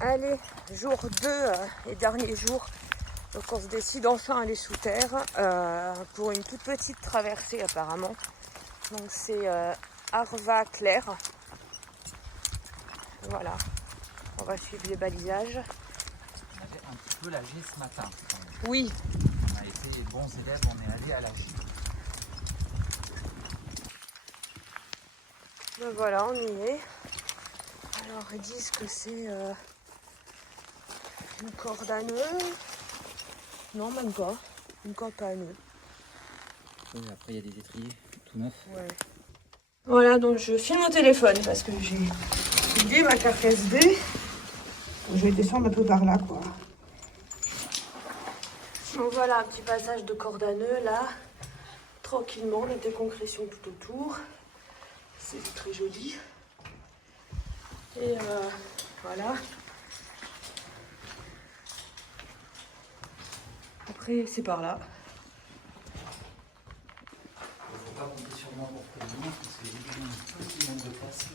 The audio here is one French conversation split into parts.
Allez, jour 2 et dernier jour. Donc on se décide enfin à aller sous terre pour une toute petite traversée apparemment. Donc c'est Arva Claire. Voilà, on va suivre les balisages. On avait un petit peu lâché ce matin. Oui. On a été bons élèves, on est allé à la gym. Ben voilà, on y est. Alors ils disent que c'est une corde à nœuds. Non, même pas. Une corde pas à nœuds. Oui, après il y a des étriers tout neufs. Ouais. Voilà, donc je filme au téléphone parce que j'ai oublié ma carte SD. Je vais descendre un peu par là, quoi. Donc voilà, un petit passage de corde à nœuds là. Tranquillement, la déconcrétion tout autour. C'est très joli. Et voilà. Après, c'est par là. Il ne faut pas compter sur moi pour prévenir parce que j'ai un petit nombre de places.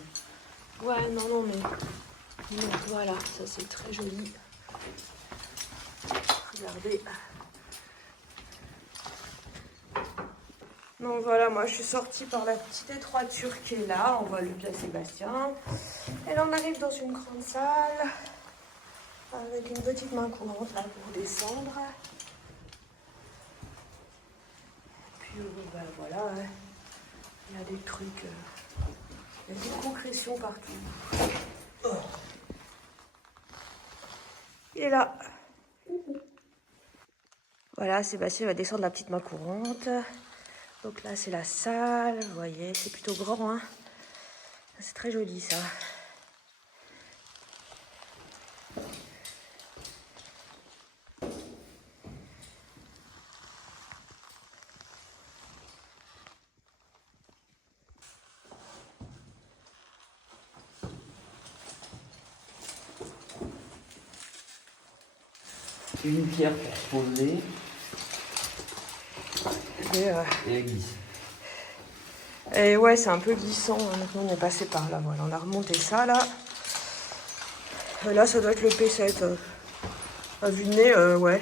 Ouais, non, mais... Donc voilà, ça c'est très joli. Regardez. Donc voilà, moi je suis sortie par la petite étroiture qui est là, on voit le Piazza Sébastien. Et là on arrive dans une grande salle avec une petite main courante là pour descendre. Puis ben voilà, hein. Il y a des trucs, il y a des concrétions partout. Oh. Et là, voilà, Sébastien va descendre la petite main courante. Donc là, c'est la salle. Vous voyez, c'est plutôt grand. Hein. C'est très joli, ça. Une pierre pour se poser Et elle glisse. Et ouais, c'est un peu glissant. Hein. Maintenant, on est passé par là. Voilà, on a remonté ça, là. Là, ça doit être le P7. À vue de nez, ouais.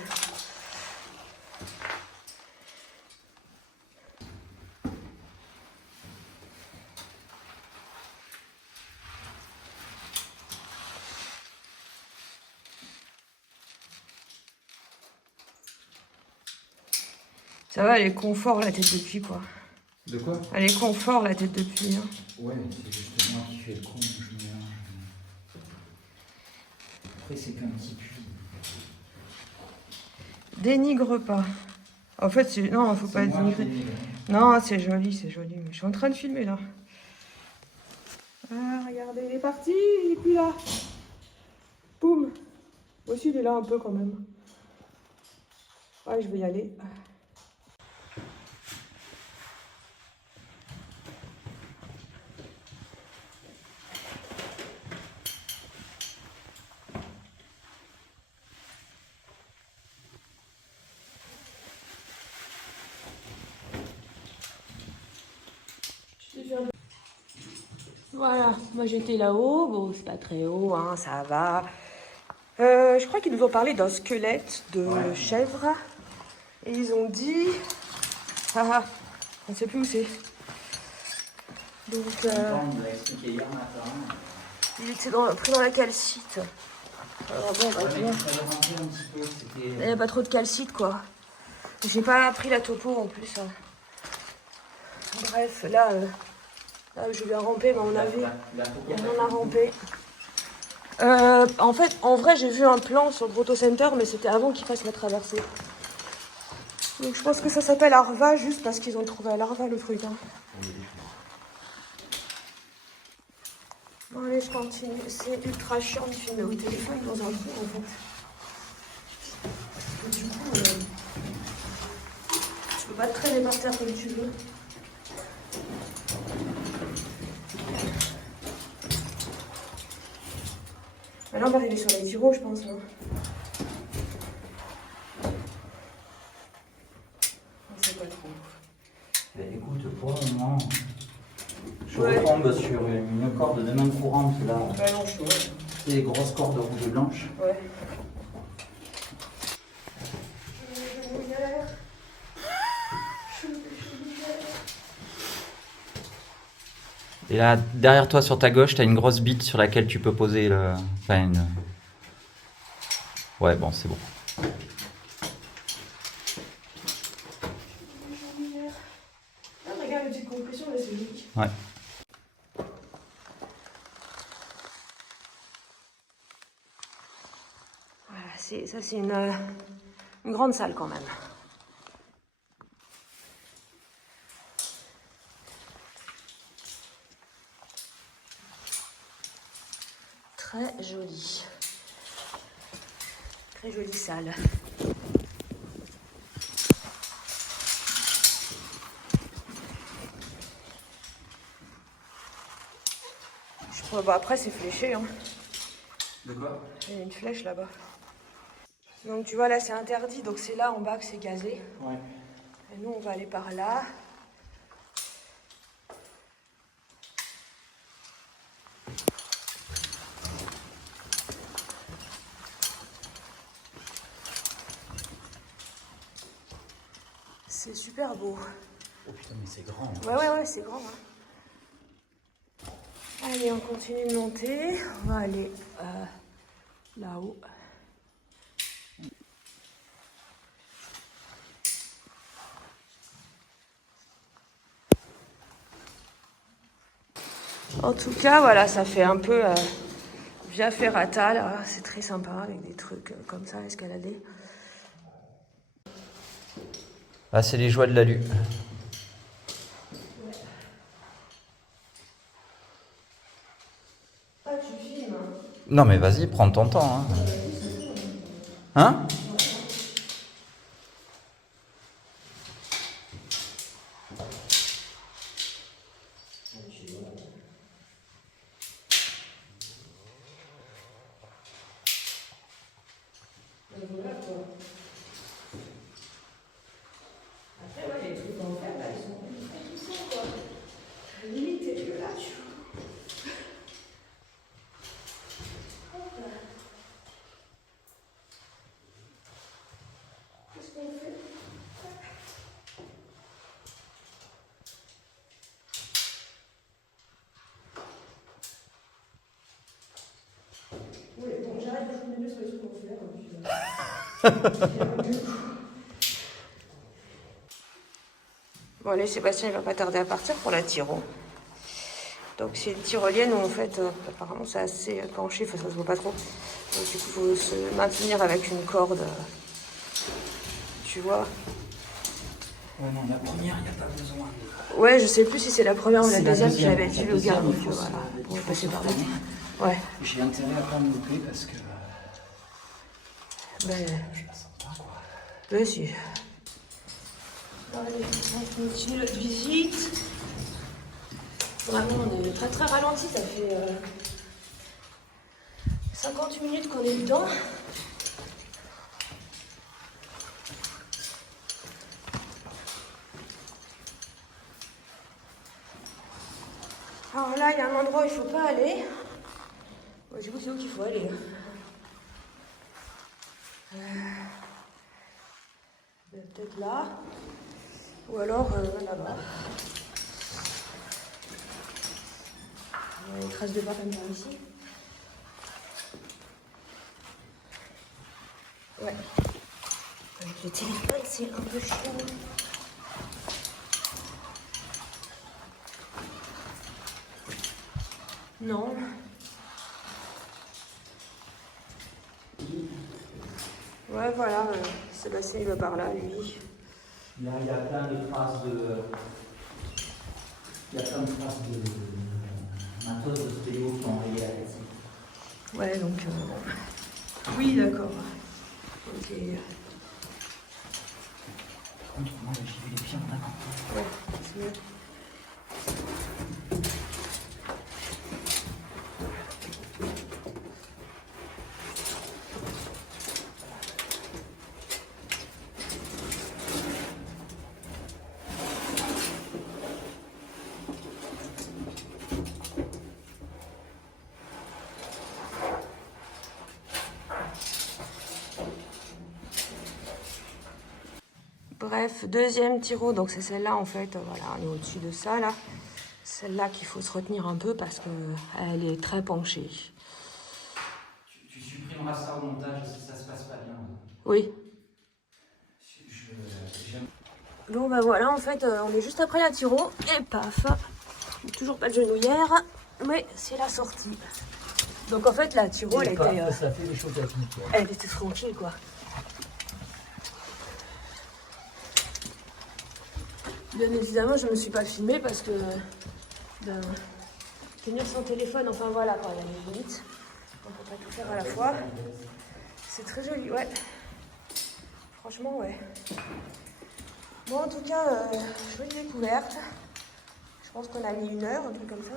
Ça va, elle est confort, la tête de puits, quoi. De quoi? Elle est confort, la tête de puits. Hein. Ouais, mais c'est juste moi qui fais le con, je mélange. Après, c'est qu'un petit puits. Dénigre pas. En fait, c'est... Non, faut pas dénigrer. Non, c'est joli, c'est joli. Mais je suis en train de filmer, là. Ah, regardez, il est parti, il est plus là. Boum. Moi aussi, il est là un peu, quand même. Ouais, je vais y aller. Voilà, moi j'étais là-haut, bon c'est pas très haut, hein, ça va. Je crois qu'ils nous ont parlé d'un squelette de chèvre. Et ils ont dit... Ah, on ne sait plus où c'est. Donc... On l'a expliqué hier matin. Il était pris dans la calcite. Alors bon, bah, il n'y a pas trop de calcite, quoi. J'ai pas pris la topo en plus. Hein. Bref, là, je vais ramper, mais on a rampé. En fait, en vrai, j'ai vu un plan sur le Grotto Center, mais c'était avant qu'ils fassent la traversée. Donc je pense que ça s'appelle Arva, juste parce qu'ils ont trouvé à l'Arva le truc. Hein. Bon, allez, je continue. C'est ultra chiant de filmer au téléphone dans un trou, en fait. Et du coup, tu peux pas te traîner par terre comme tu veux. Maintenant, on va arriver sur les tiroirs, je pense. Hein. On sait pas trop. Écoute, pour le moment, je retombe sur une corde de main courante là. Bah non, chaud. Des grosses cordes rouges et blanches. Ouais. Et là, derrière toi, sur ta gauche, t'as une grosse bite sur laquelle tu peux poser le... Enfin, une... Ouais, bon, c'est bon. Ah, regarde la petite compression, là, c'est joli. Ouais. Voilà, ça c'est une grande salle quand même. Très jolie. Très jolie salle. Bon, après c'est fléché, hein. De quoi? Il y a une flèche là-bas. Donc tu vois là c'est interdit, donc c'est là en bas que c'est gazé. Ouais. Et nous on va aller par là. C'est super beau. Oh putain, mais c'est grand. Ouais, c'est grand. Hein. Allez, on continue de monter. On va aller là-haut. En tout cas, voilà, ça fait un peu via ferrata, là. C'est très sympa avec des trucs comme ça, escalader. Ah, c'est les joies de l'alu. Ah, tu filmes? Non, mais vas-y, prends ton temps. Hein? Après, ouais, les trucs en fer, là, ils sont puissants, quoi. Limite, t'es que là, tu vois. Qu'est-ce qu'on fait? Oui, bon, j'arrête de fouiller sur les trucs en fer, Bon, allez, Sébastien, il va pas tarder à partir pour la tiro. Donc, c'est une tyrolienne où, en fait, apparemment, c'est assez penché, enfin, ça se voit pas trop. Donc, du coup, il faut se maintenir avec une corde, tu vois. Ouais, non, la première, il n'y a pas besoin. Ouais, je sais plus si c'est la première ou la C'est la deuxième qui deuxième. avait dit La le deuxième, gars. Donc, il faut se- voilà, il pour faut passer se par là. freiner. Ouais, J'ai intérêt à pas me louper parce que ben, je la sens pas, quoi. ben si. Allez, on continue notre visite. Vraiment, on est très très ralenti, ça fait 50 minutes qu'on est dedans. Alors là, il y a un endroit où il ne faut pas aller. Ouais, du coup, c'est où qu'il faut aller. Peut-être là. Ou alors là-bas. Il y a une trace de pas comme par ici. Ouais. Avec le téléphone, c'est un peu chiant. Non. Ouais, voilà, Sébastien il va par là, lui. Là, il y a plein de traces de. Il y a plein de traces de matos de stéréo qui ont rayé la tête. Ouais, donc. Oui, d'accord. Ok. Par contre, moi, j'ai vu les pieds en avant. Ouais, c'est mieux. Bref, deuxième tiro, donc c'est celle-là en fait, voilà, on est au-dessus de ça là. Celle-là qu'il faut se retenir un peu parce qu'elle est très penchée. Tu supprimeras ça au montage si ça se passe pas bien. Oui. J'aime. Bon bah voilà, en fait, on est juste après la tiro, et paf, toujours pas de genouillère, mais c'est la sortie. Donc en fait, la tiro, elle était... Ça fait des choses techniques. Elle était tranquille, quoi. Bien évidemment, je me suis pas filmée parce que... de tenir son téléphone, enfin voilà, quoi, il y a des limites. On peut pas tout faire à la fois. C'est très joli, ouais. Franchement, ouais. Bon, en tout cas, jolie découverte. Je pense qu'on a mis 1 heure, un truc comme ça.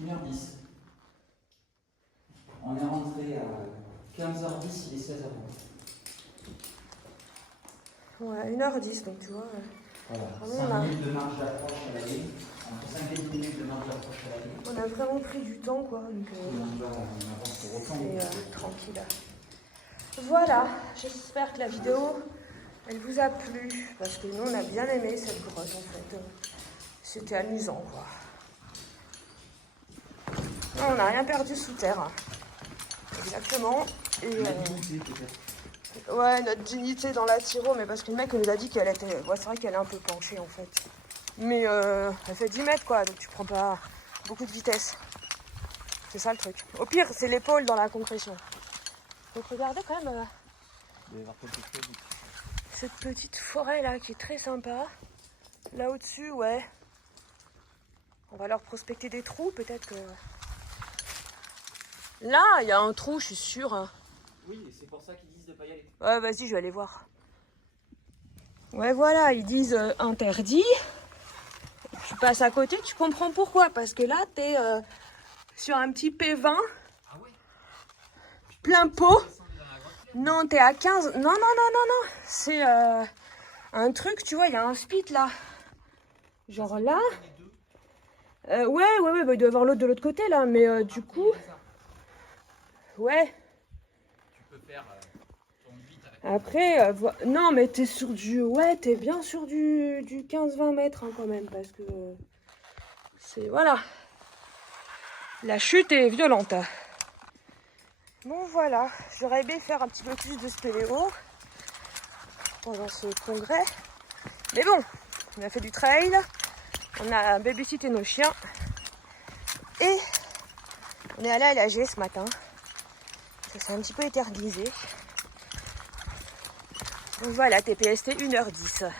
1h10. On est rentré à 15h10, il est 16h. Ouais, 1h10, donc tu vois. Voilà, Vraiment, 5 minutes de marche d'approche à l'allée. Entre 5 et 10 minutes de marche d'approche à l'allée. On a vraiment pris du temps, quoi. Donc, On avance pour autant. c'est tranquille. Voilà, j'espère que la vidéo, elle vous a plu. Parce que nous, on a bien aimé cette grotte, en fait. C'était amusant, quoi. On n'a rien perdu sous terre. Exactement. Et, ouais, notre dignité dans la tiro, mais parce que le mec nous a dit qu'elle était... Ouais, c'est vrai qu'elle est un peu penchée, en fait. Mais elle fait 10 mètres, quoi, donc tu prends pas beaucoup de vitesse. C'est ça, le truc. Au pire, c'est l'épaule dans la compression. Donc regardez quand même cette petite forêt-là, qui est très sympa. Là au-dessus, ouais. On va leur prospecter des trous, peut-être que... Là, il y a un trou, je suis sûre. Oui, c'est pour ça qu'ils disent de pas y aller. Ouais, vas-y, je vais aller voir. Ouais, voilà, ils disent interdit. Tu passes à côté, tu comprends pourquoi. Parce que là, t'es sur un petit P20. Ah ouais. Plein pot. Non, t'es à 15. Non. C'est un truc, tu vois, il y a un spit là. Genre là. Ouais, bah, il doit y avoir l'autre de l'autre côté là. Mais du coup. Ouais. Tu peux faire ton 8 avec. Après, non, mais t'es sur du... Ouais, t'es bien sur du 15-20 mètres hein, quand même, parce que... c'est... Voilà. La chute est violente. Bon, voilà. J'aurais aimé faire un petit peu plus de spéléo pendant ce congrès. Mais bon, on a fait du trail. On a babysité nos chiens. Et on est allé à l'AG ce matin. Ça s'est un petit peu éternisé. Donc voilà, TPST 1h10.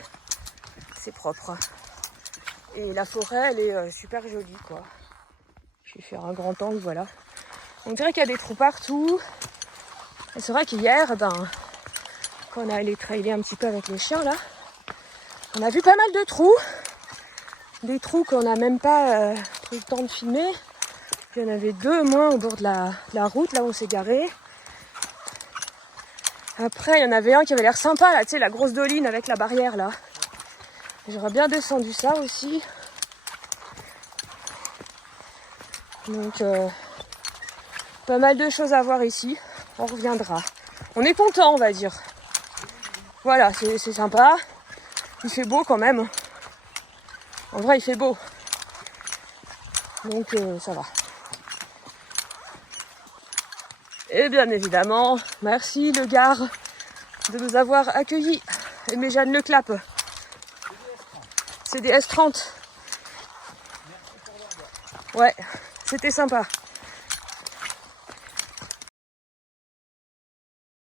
C'est propre. Et la forêt, elle est super jolie, quoi. Je vais faire un grand angle, voilà. On dirait qu'il y a des trous partout. Et c'est vrai qu'hier, quand on est allé trailer un petit peu avec les chiens, là, on a vu pas mal de trous. Des trous qu'on n'a même pas pris le temps de filmer. Il y en avait 2 moins au bord de la route, là où on s'est garé. Après, il y en avait un qui avait l'air sympa, là, tu sais, la grosse doline avec la barrière, là. J'aurais bien descendu ça aussi. Donc, pas mal de choses à voir ici. On reviendra. On est content, on va dire. Voilà, c'est sympa. Il fait beau quand même. En vrai, il fait beau. Donc, ça va. Et bien évidemment, merci le Gard de nous avoir accueillis. Et mes Jeanne Le Clap. C'est des S30. Ouais, c'était sympa.